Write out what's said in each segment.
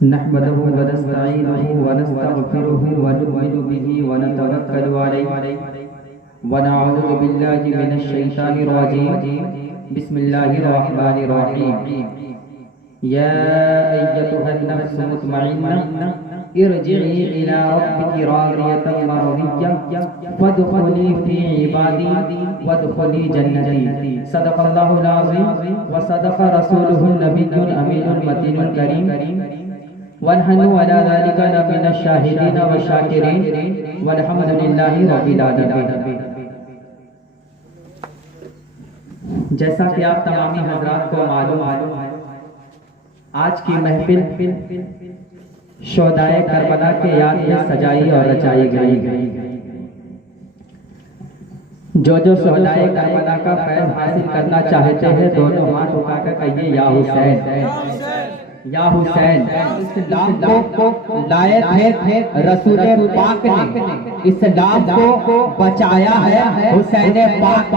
नहमदुहु व नस्तईनुहु व नस्तगफिरुहु व नु'मिनु बिही व नतवक्कलु अलैहि व नऊज़ु बिल्लाहि मिनश शैतानिर रजीम। बिस्मिल्लाहिर रहमानिर रहीम। या अय्युहन नफ्सुल मुतमइन्ना इरजिई इला रब्बिकी रादियतन मरदिय्या फदखुली फी इबादी वदखुली जन्नती। सदक़ल्लाहुल अज़ीम व सदक़ रसूलुहुन नबियुल अमीनुल मतीनुल करीम वनहनु अला ज़ालिका लमिनश शाहिदीन व शाकिरीन वल्हम्दुलिल्लाहि रब्बिल आलमीन। जैसा कि आप तमामी हज़रात को मालूम है, आज की महफिल शोहदाए करबला के याद में सजाई और रचाई गई। जो शोहदाए करबला का फैज़ हासिल करना चाहते हैं, दोनों हाथ उठाकर कहिए या हुसैन या हुसैन। इस्लाम को लाए थे रसूल पाक ने, इस्लाम को बचाया है हुसैन पाक।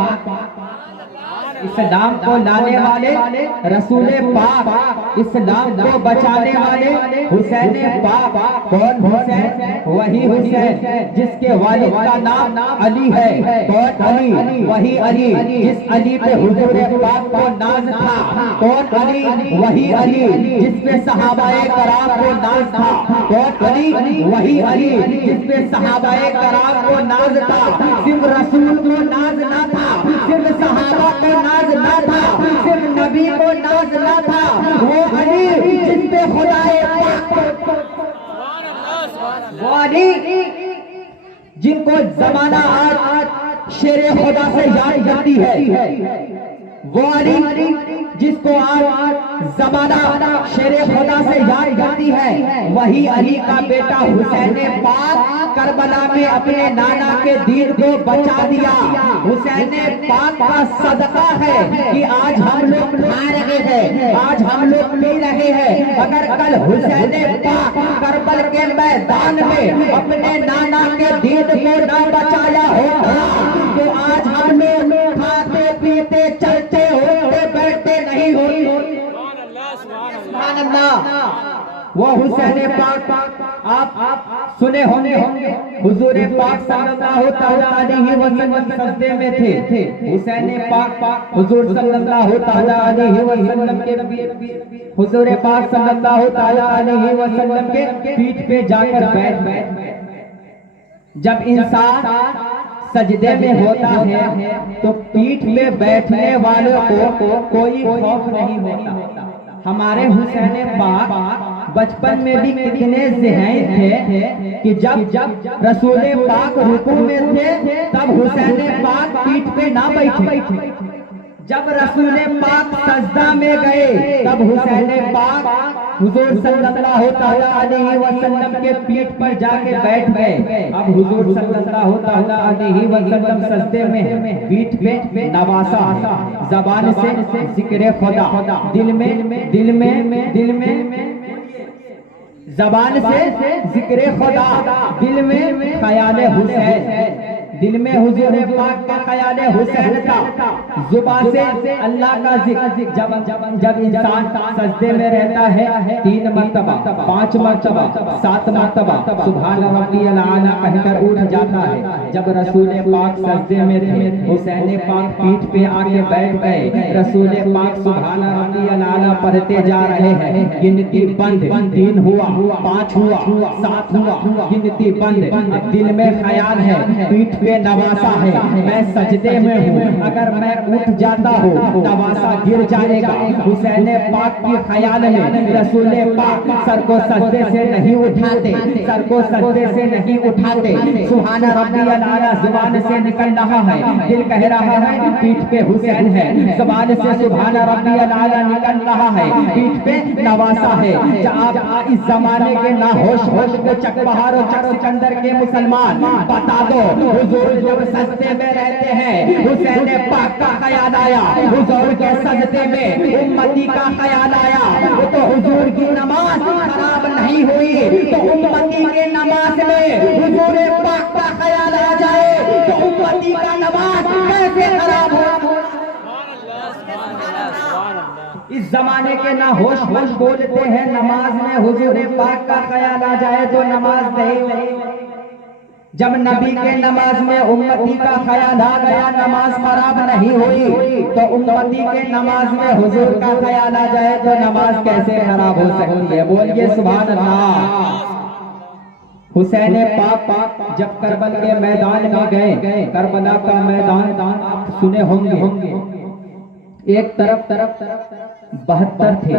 इस्लाम को लाने वाले रसूल पाक, इस्लाम को बचाने वाले हुसैन पाक। कौन हुसैन? वही हुसैन जिसके वालिद का नाम अली है। कौन अली? वही अली जिस अली पे हुजूर पाक को नाज था। कौन अली? वही अली जिस पे सहाबाए कराम को नाज था। कौन अली? वही अली जिस पे सहाबाए कराम को नाज था। सिर्फ रसूल को नाज ना था, सिर्फ सहाबा को नाज ना था, सिर्फ नबी को नाज ना था। वो अली जिस पे खुदाए वो अली जिनको जमाना आज शेरे खुदा से याद करती है। वो अली जिसको आज जमाना शेरे खुदा से याद करती है। वही अली का बेटा हुसैन पाक करबला में अपने नाना के दीन को बचा दिया। हुसैन पाक का सदका है कि आज हम लोग खा रहे हैं, आज हम लोग पी रहे हैं। अगर कल हुसैन पाक करबल के मैदान में अपने नाना के दीन को न बचाया होता तो आज हम लोग खाते पीते चलते होते बैठते नहीं होते। सुभान अल्लाह। वो हुसैन पाक आप सुने होंगे, हुजूर पाक सल्लल्लाहु तआला अलैहि वसल्लम सजदे में थे। हुसैन पाक हुजूर सल्लल्लाहु तआला अलैहि वसल्लम के हुजूर पाक सल्लल्लाहु तआला अलैहि वसल्लम के पीठ पे जाकर बैठ। जब इंसान सजदे में होता है तो पीठ पे बैठने वालों को कोई खौफ नहीं होता। हमारे हुसैन पाक बचपन में भी कितने ज़हन थे कि जब रसूल पाक रुकू में थे तब हुसैन पाक पीठ पे ना बैठे। जब रसूल पाक सजदा में गए तब हुसैन पाक हुजूर सल्लल्लाहु तआला अलैहि वसल्लम के पीठ पर जाके बैठ गए। अब हुजूर सल्लल्लाहु तआला अलैहि वसल्लम सजदे में पीठ पे नवासा, जबान से जिक्र खुदा, दिल में जबान से जिक्र खुदा, दिल में ख्याल हुसैन। दिल में हुजूर पाक का ख्याल हुसैन था। जुबान से अल्लाह का जिक्र। जब इंसान सजदे में रहता है 3 मरतबा, 5 मरतबा, 7 मरतबा सुभान रब्बियल आला कहकर उठ जाता है। जब रसूल पाक सजदे में थे, हुसैन पाक पीठ पे आके बैठ गए। रसूल पाक सुभान रब्बियल आला पढ़ते जा रहे हैं। गिनती बंद, 3 हुआ, 5 हुआ, 7 हुआ, गिनती बंद। दिल में ख्याल है, पीठ पे नवासा है, मैं सजदे में हूँ, अगर मैं उठ जाता हूँ नवासा गिर जाएगा। हुसैन पाक की ख्याल में रसूल पाक सर को सजदे से नहीं उठाते, सर को सजदे से नहीं उठाते। सुभान रब्बियल आला जुबान से निकल रहा है, दिल कह रहा है पीठ पे हुसैन है। जुबान से सुभान रब्बियल आला निकल रहा है, पीठ पे नवासा है। आप इस जमाने के ना होश को चकबहार और चकचंदर के मुसलमान बता दो, हुजूर जब सजदे में रहते हैं हुसैन पाक का ख्याल आया, हुजूर के सजदे में उम्मती का ख्याल आया, तो हुजूर की नमाज खराब नहीं हुई। तो उम्मती के नमाज में हुजूर पाक का ख्याल आ जाए तो उम्मती का नमाज कैसे खराब हो? इस जमाने के ना होश होश बोलते हैं नमाज में हुजूर पाक का ख्याल आ जाए तो नमाज नहीं। जब नबी के नमाज में उम्मती का ख्याल आ गया नमाज खराब नहीं हुई, तो उम्मती के नमाज में हुजूर का ख्याल आ जाए तो नमाज कैसे खराब हो सकती है? बोलिए सुभान अल्लाह। हुसैन पाक जब करबल के मैदान में गए, करबला का मैदान आप सुने होंगे, एक तरफ 72 थे,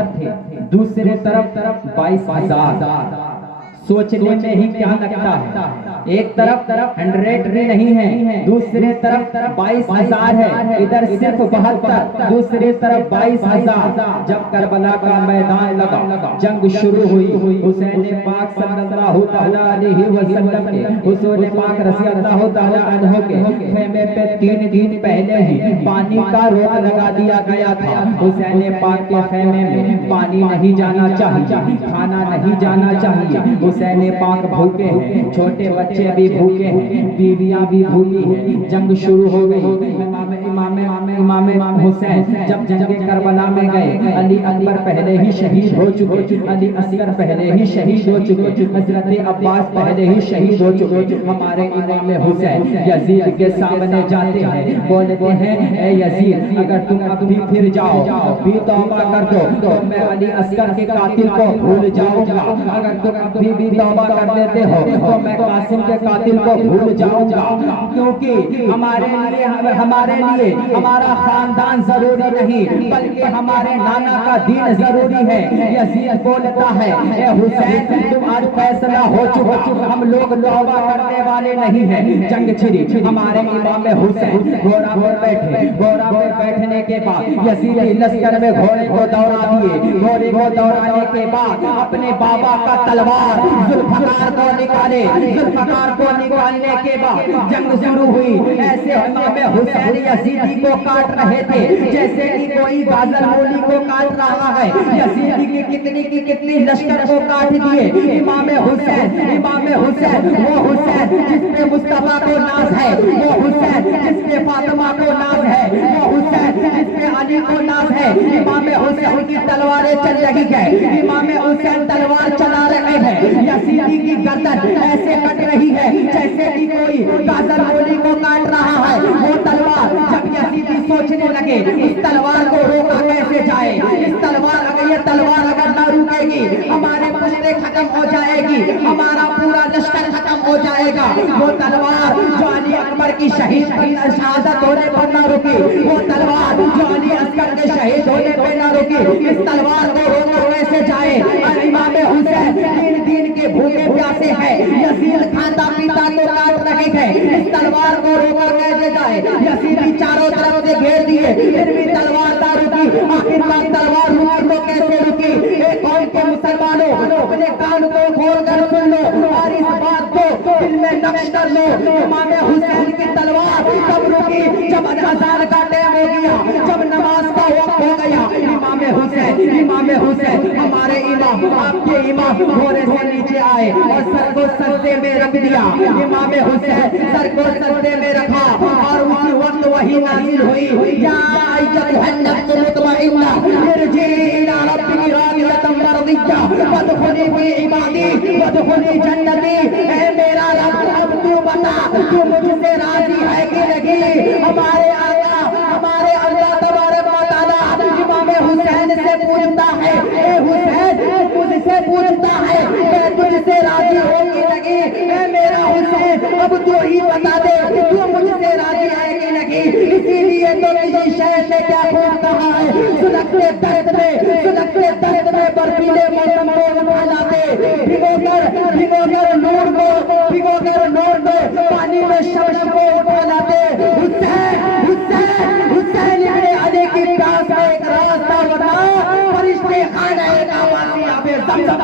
दूसरे तरफ 22,000। सोचने में ही क्या लगता है, एक तरफ 100 भी नहीं है, दूसरे तरफ 22,000 है, इधर सिर्फ 72, दूसरे तरफ 22,000। जब करबला का मैदान लगा, जंग शुरू हुई, हुसैन पाक सल्लल्लाहु अलैहि वसल्लम ने हुजूर पाक रज़ी अल्लाह तआला अन्हु के खेमे पे 3 दिन पहले ही पानी का रोक लगा दिया गया था। हुसैन पाक के खेमे में पानी नहीं जाना चाहिए, खाना नहीं जाना चाहिए। हुसैन पाक भूखे हैं, छोटे बच्चे भी भूखे हैं, बीवियां भी भूखी हैं। जंग शुरू हो गई। इमाम हुसैन जब जंग करबला में गए, अली अकबर पहले ही शहीद हो चुके, अली असगर पहले ही शहीद हो चुके, हजरत अब्बास पहले ही शहीद हो चुके। हमारे इमाम हुसैन यजीद के सामने जाते हैं, बोलते हैं ए यजीद, अगर तुम अब भी फिर जाओ, अब भी तौबा कर दो तो मैं अली असगर के कातिल को भूल जाऊंगा। अगर तुम अभी भी तौबा कर देते हो तो मैं कासिम के कातिल को भूल जाऊंगा। क्योंकि हमारे लिए हमारा खानदान जरूरी नहीं, बल्कि हमारे नाना का दीन जरूरी है। यजीद बोलता है ए हुसैन, तुम आज फैसला हो चुका, हम लोग तौबा करने वाले नहीं हैं। जंग छिड़ी, हमारे इमाम हुसैन घोड़ा पर बैठे, घोड़ा पर बैठने के बाद यजीद लश्कर में घोड़े को दौड़ा दिए। घोड़े को दौड़ाने के बाद अपने बाबा का तलवार जुल्फकार को निकाले। जुल्फकार को निकालने के बाद जंग शुरू हुई। ऐसे इमाम हुसैन यजीदी को काट रहे थे जैसे कि कोई गाजर मूली को काट रहा है। यजीदी की कितनी लश्कर को काट दिए। इमाम हुसैन वो हुसैन जिसपे मुस्तफा को नाज है, वो हुसैन जिसपे फातिमा को नाज है, वो हुसैन जिसपे अली को नाज है। इमाम हुसैन की तलवारें चल रही है, इमाम हुसैन तलवार चला रहे हैं। यजीदी की गर्दन ऐसे कट रही है जैसे कि कोई गाजर मूली को काट रहा है। वो तलवार जब यजीदी सोचने लगे इस तलवार को रोका कैसे जाए, इस तलवार अगर ना रुकेगी हमारे पुश्ते खत्म हो जाएगी, हमारा पूरा लश्कर खत्म हो जाएगा। वो तलवार जो अली अकबर की शहादत होने पर ना रुकी, वो तलवार जो अली असगर के शहीद होने पर ना रुकी, इस तलवार को रोका कैसे जाए। इमाम हुसैन दिन के भूखे प्यासे है, यजीद खाता पीता तो काट रहे हैं, इस तलवार को रोका कैसे जाए। यजीदी चारों तरफ से घेर दिए, फिर भी तलवार ना रुकी। आखिरकार तलवार रुकी तो कैसे रुकी। एक कौम के मुसलमानों अपने कान को खोल कर सुन लो और इस बात को दिल में नक्श कर लो। इमाम हुसैन की तलवार कब रुकी, जब अज़ान का टाइम हो गया, जब नमाज का वक्त हो गया। इमाम हुसैन हमारे इमाम, आपके इमाम घोड़े से नीचे आए और सर को सजदे में रख दिया। इमाम हुसैन सर को सजदे में रखा और उसी वक्त वही नाज़िल हुई, या अय्युहन नफ्सुल मुतमइन्ना इरजी इला रब्बिकी रादियतन मर्दिय्या वदखुली फी इबादी वदखुली जन्नती। ऐ मेरा रब, अब तू बता तू मुझसे राजी है कि नहीं। हमारे आका, हमारे अल्लाह तबारक व तआला इमाम हुसैन से पूछता है, ए हुसैन मुझसे पूछता है मैं तुझसे राजी हूँ कि नहीं। ए मेरा हुसैन, अब तू ही बता दे तू मुझसे राजी है कि नहीं। इसीलिए तो किसी शहर ने क्या खूब कहा है, सुलगते दर्द में बर्फीले मौसम को उठा लाते, भिगोकर नूर को पानी में शबनम को उठा लाते। हुसैन इब्ने अली की प्यास में एक रास्ता बता, फरिश्ते खाने काबा से आवे ज़मज़म।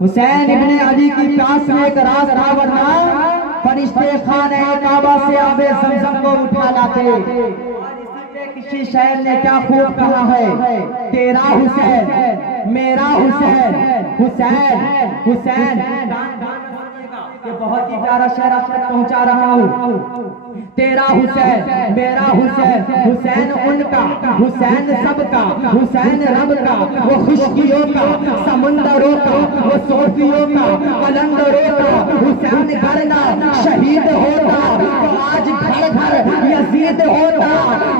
हुसैन इब्ने अली की प्यास में एक रास्ता बता, फरिश्ते खाने काबा से आवे ज़मज़म को उठा लाते। किसी शायर ने क्या खूब कहा है, तेरा हुसैन मेरा हुसैन, हुसैन। ये बहुत ही प्यारा शेर आप तक पहुंचा रहा हूँ। तेरा हुसैन मेरा हुसैन, हुसैन उनका, हुसैन सबका, हुसैन रब का, वो खुशकियों का, समुंदरों का, वो सोफियों का, कलंदरों का। हुसैन करना शहीद होता तो आज घर घर यजीद होता।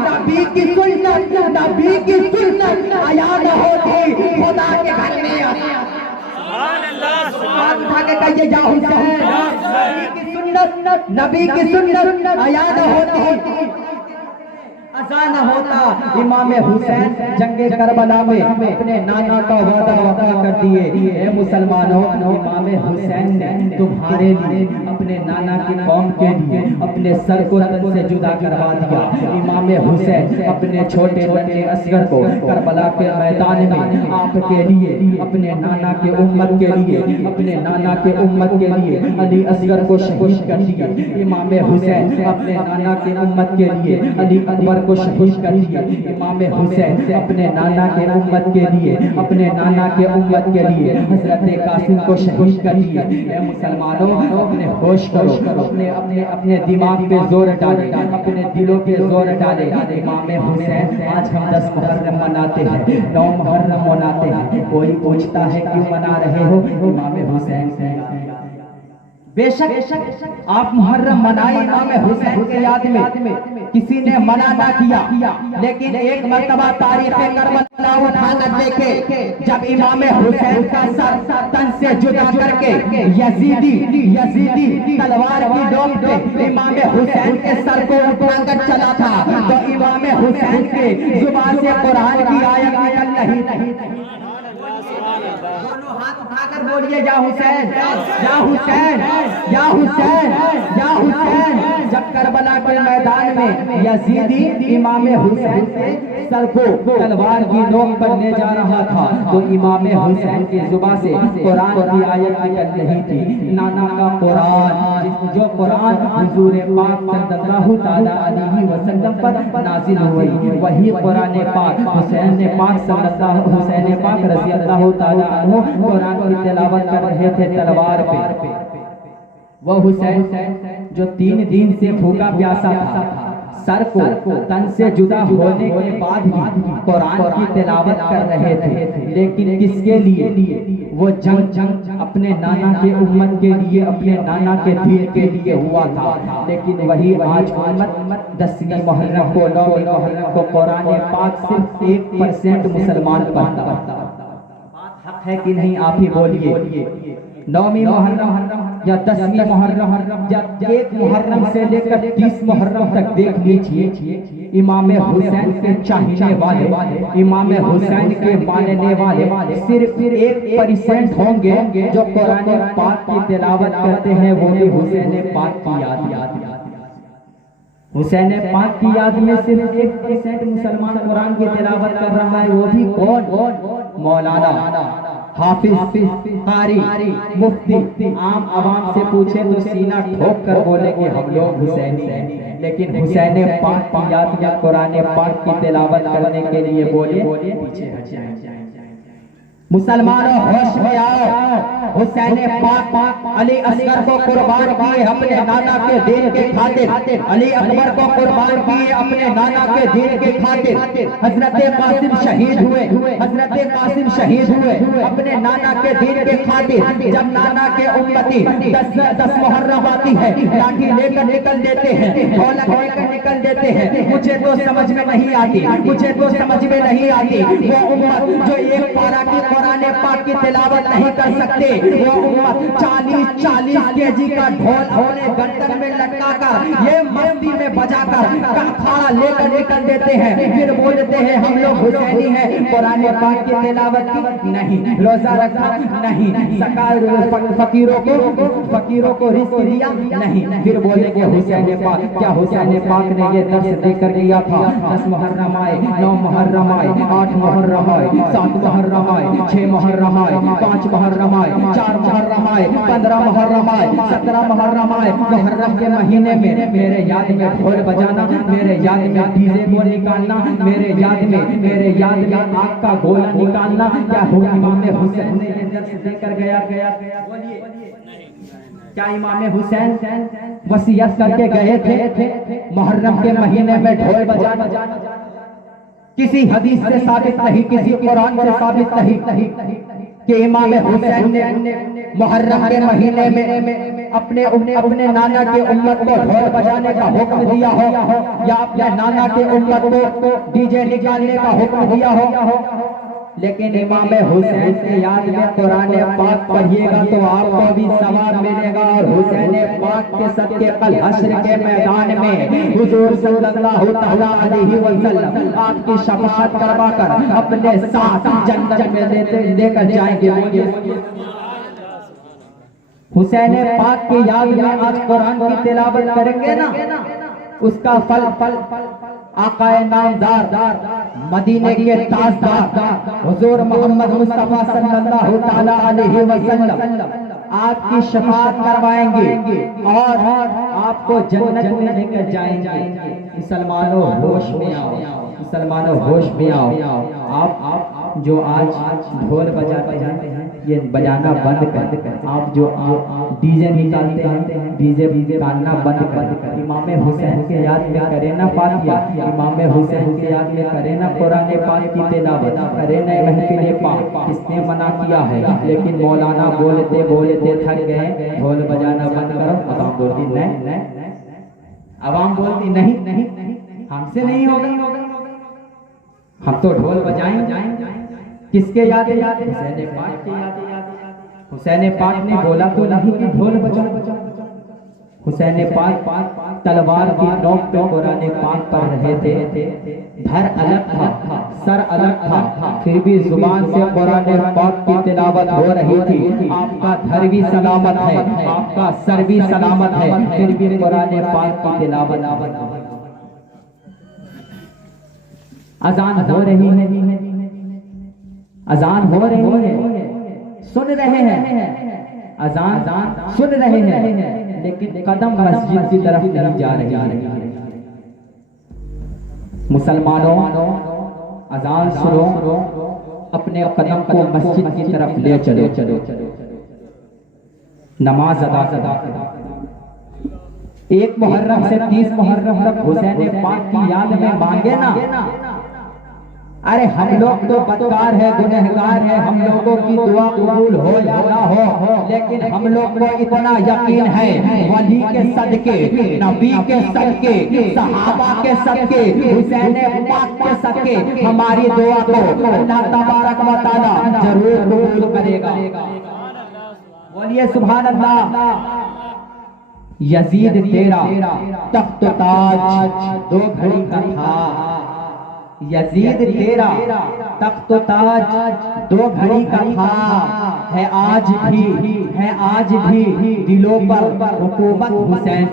नबी की सुन्नत, नबी की सुन्नत आया न होती, खुदा के घर में उठा के कहिए या हुसैन। नबी की सुन्नत आया न होती, अज़ान होता। इमाम हुसैन जंगे करबला में अपने नाना का वादा कर दिए। ए मुसलमानों, इमाम हुसैन ने तुम्हारे लिए, अपने नाना की कौम के लिए अपने सर को तन से जुदा करवा दिया। इमाम हुसैन अपने छोटे बच्चे असगर को करबला के मैदान में आपके लिए, अपने नाना के उम्मत के लिए, अपने नाना के उम्मत के लिए अली असगर को शहीद कर दिया। इमाम हुसैन अपने नाना के उम्मत के लिए अली अकबर को शहीद कर दिया। इमाम हुसैन अपने नाना के उम्मत के लिए, अपने नाना के उम्मत के लिए हजरत कासिम को शहीद कर दिया। ए मुसलमानों, अपने होश करो, अपने अपने अपने दिमाग पे जोर डाले, अपने दिलों पे जोर डाले। इमाम हुसैन आज हम 10 मुहर्रम मनाते हैं, 9 मुहर्रम मनाते हैं। कोई पूछता है क्यों मना रहे हो? इमाम हुसैन से। बेशक आप मुहर्रम मनाए इमाम हुसैन के याद में, किसी ने मना ना किया, लेकिन एक मर्तबा तारीख करबला उठाकर देखे, जब इमाम हुसैन का सर तन से जुदा करके यजीदी तलवार की नोक पे इमाम हुसैन के सर को उठाकर चला था, तो इमाम हुसैन के जुबान से कुरान की आयत निकल रही थी। दोनों हाथ उठाकर बोलिए या हुसैन, या हुसैन, या हुसैन, या हुसैन। जब करबला के मैदान में यजीदी इमाम हुसैन के सर को तलवार की नोक पर ले जा रहा था, तो इमाम हुसैन की जुबान से कुरान की आयत निकल रही थी। नाना का कुरान, जो कुरान हुजूर पाक सल्लल्लाहु तआला अलैहि वसल्लम पर नाजिल हुई, वही कुरान पाक हुसैन पाक सल्लल्लाहु हुसैन पाक रज़ी अल्लाह तआला अन्हु कुरान की तिलावत कर रहे थे तलवार पे। वो हुसैन जो 3 दिन से भूखा प्यासा था, सर को तन से जुदा होने के बाद भी कुरान की तिलावत कर रहे थे, लेकिन किसके लिए? वो जंग अपने नाना के उम्मत के लिए, अपने नाना के दीन के लिए हुआ था। लेकिन वही आज उम्मत 10वीं मुहर्रम को, 9वीं मुहर्रम को कुरान पाक सिर्फ 1% मुसलमान पढ़ता। हक है कि नहीं? आप ही बोलिए। 9वीं मुहर्रम या 10वीं मुहर्रम या 1 मुहर्रम से लेकर 30 मुहर्रम तक देख लीजिए, इमाम हुसैन के चाहने वाले, इमाम हुसैन के मानने वाले सिर्फ 1% होंगे जो कुरान पाक की तिलावत करते हैं। वो भी हुसैन पाक की याद, हुसैन पाक की याद में सिर्फ 1% मुसलमान कुरान की तिलावत कर रहा है। वो भी कौन? मौलाना, हाफिज, कारी, मुफ्ती। आम आवाम से पूछे तो सीना ठोक कर बोले कि हम लोग हुसैनी हैं, लेकिन हुसैन पाक की याद में कुरान पाक की तिलावत करने के लिए बोले पीछे हट जाएं। मुसलमानों होश में आओ। हुसैन पाक अली असगर को कुर्बान किए अपने नाना के दीन के खातिर, अली अकबर को कुर्बान किए अपने नाना के दीन के खातिर। हजरत कासिम शहीद हुए, हजरत कासिम शहीद हुए अपने नाना के दीन के खातिर। जब नाना के उम्मती 10 मुहर्रम आती है, लाठी लेकर निकल देते हैं, ढोलक लेकर निकल देते हैं। मुझे तो समझ में नहीं आती, मुझे तो समझ में नहीं आती वो उम्मत जो एक पारा की कुरान पाक की तिलावत नहीं कर सकते, वो उम्मत 40 केजी का ढोल अपने गर्दन में लटकाकर, ये मस्ती में बजाकर अखाड़ा लेकर निकल देते हैं। फिर बोलते हैं हम लोग हुसैनी हैं। कुरान पाक की तिलावत की नहीं, रोजा रखा नहीं, फकीरों को रिज़्क़ दिया नहीं, फिर बोलेंगे हुसैन पाक। क्या हुसैन पाक ने ये दर्स देकर दिया था? 10 मुहर्रम आए, 9 मुहर्रम आए, 8 मुहर्रम आए, 7 मुहर्रम आए, 6 मुहर्रम आए, 5 मुहर्रम आए, 4 मुहर्रम आए, 15 मुहर्रम आए, 17 मुहर्रम आए। मुहर्रम के महीने में मेरे याद में ढोल बजाना, मेरे याद में डीजे को निकालना, मेरे याद में आग का गोला निकालना, क्या इमाम हुसैन ने दर्स देकर गया? बोलिए क्या इमाम हुसैन वसीयत करके गए थे मुहर्रम के महीने में ढोल बजाना? किसी हदीस से साबित नहीं, किसी कुरान से साबित नहीं कि इमाम हुसैन ने मुहर्रम के महीने में अपने नाना के उम्मत को ढोल बजाने का हुक्म दिया हो या अपने नाना के उम्मत को डीजे निकालने का हुक्म दिया हो। लेकिन इमाम हुसैन के याद में कुरान पाक पढ़िएगा तो आपको भी सवाब मिलेगा, और हुसैन पाक के सदके कल हश्र के मैदान में हुजूर सल्लल्लाहु तआला अलैहि वसल्लम आपकी शफाअत करवाकर अपने साथ जन्नत में लेकर जाएंगे। हुसैन पाक की याद में आज कुरान की तिलावत करेंगे ना, उसका फल आकाए नामदार मदीने के ताजदार हुजूर मोहम्मद मुस्तफा सल्लल्लाहु तआला अलैहि वसल्लम आपकी शफाअत करवाएंगे और आपको जन्नत में लेकर जाएंगे। मुसलमानों होश में आओ, मुसलमानों होश में आओ। आप जो आज ढोल बजाते हैं ये बजाना बंद कर। आप जो डीजे निकालते हैं डीजे निकालना बंद कर। इमाम हुसैन के याद में करें ना फातिहा, इमाम हुसैन के याद में करें ना कुरान पाक की तिलावत, करें ना महफिल पाक। किसने मना किया है? लेकिन मौलाना बोलते बोलते थक गए, ढोल बजाना बंद करो। अवाम बोलती नहीं, अवाम बोलती नहीं, हमसे नहीं होगा, हम तो ढोल बजाएंगे। किसके याद? हुसैन पाक के याद। हुसैन पाक ने बोला तो नहीं कि ढोल बजाओ। हुसैन पाक तलवार की नोक पे कुरान पाक पढ़ रहे थे, धर अलग था, सर अलग था, फिर भी जुबान से कुरान पाक की तिलावत हो रही थी। आपका धर भी सलामत है, आपका सर भी सलामत है, फिर भी कुरान पाक की तिलावत। अजान हो रही है, अजान हो रही है, सुन रहे हैं, अजान सुन रहे हैं, लेकिन कदम मस्जिद की तरफ नहीं जा रहे। मुसलमानों अजान सुनो, अपने कदम को मस्जिद की तरफ ले चलो, नमाज अदा करो। एक मुहर्रम से 30 मुहर्रम तक हुसैन पाक की याद में मांगे ना। अरे हम लोग तो बदकार है, गुनहगार है, हम लोगों की दुआ कबूल हो या ना हो, लेकिन हम लोग को इतना यकीन है वली के सदके, नबी के सदके, सहाबा के सदके, हुसैन पाक के सदके हमारी दुआ को अल्लाह तबारक व तआला जरूर कबूल करेगा। बोलिए सुभान अल्लाह। यजीद तेरा तख्त ताज 2 घड़ी का था, यजीद तेरा तख्त ताज 2 घड़ी का था, है आज भी दिलों पर हुकूमत हुसैन।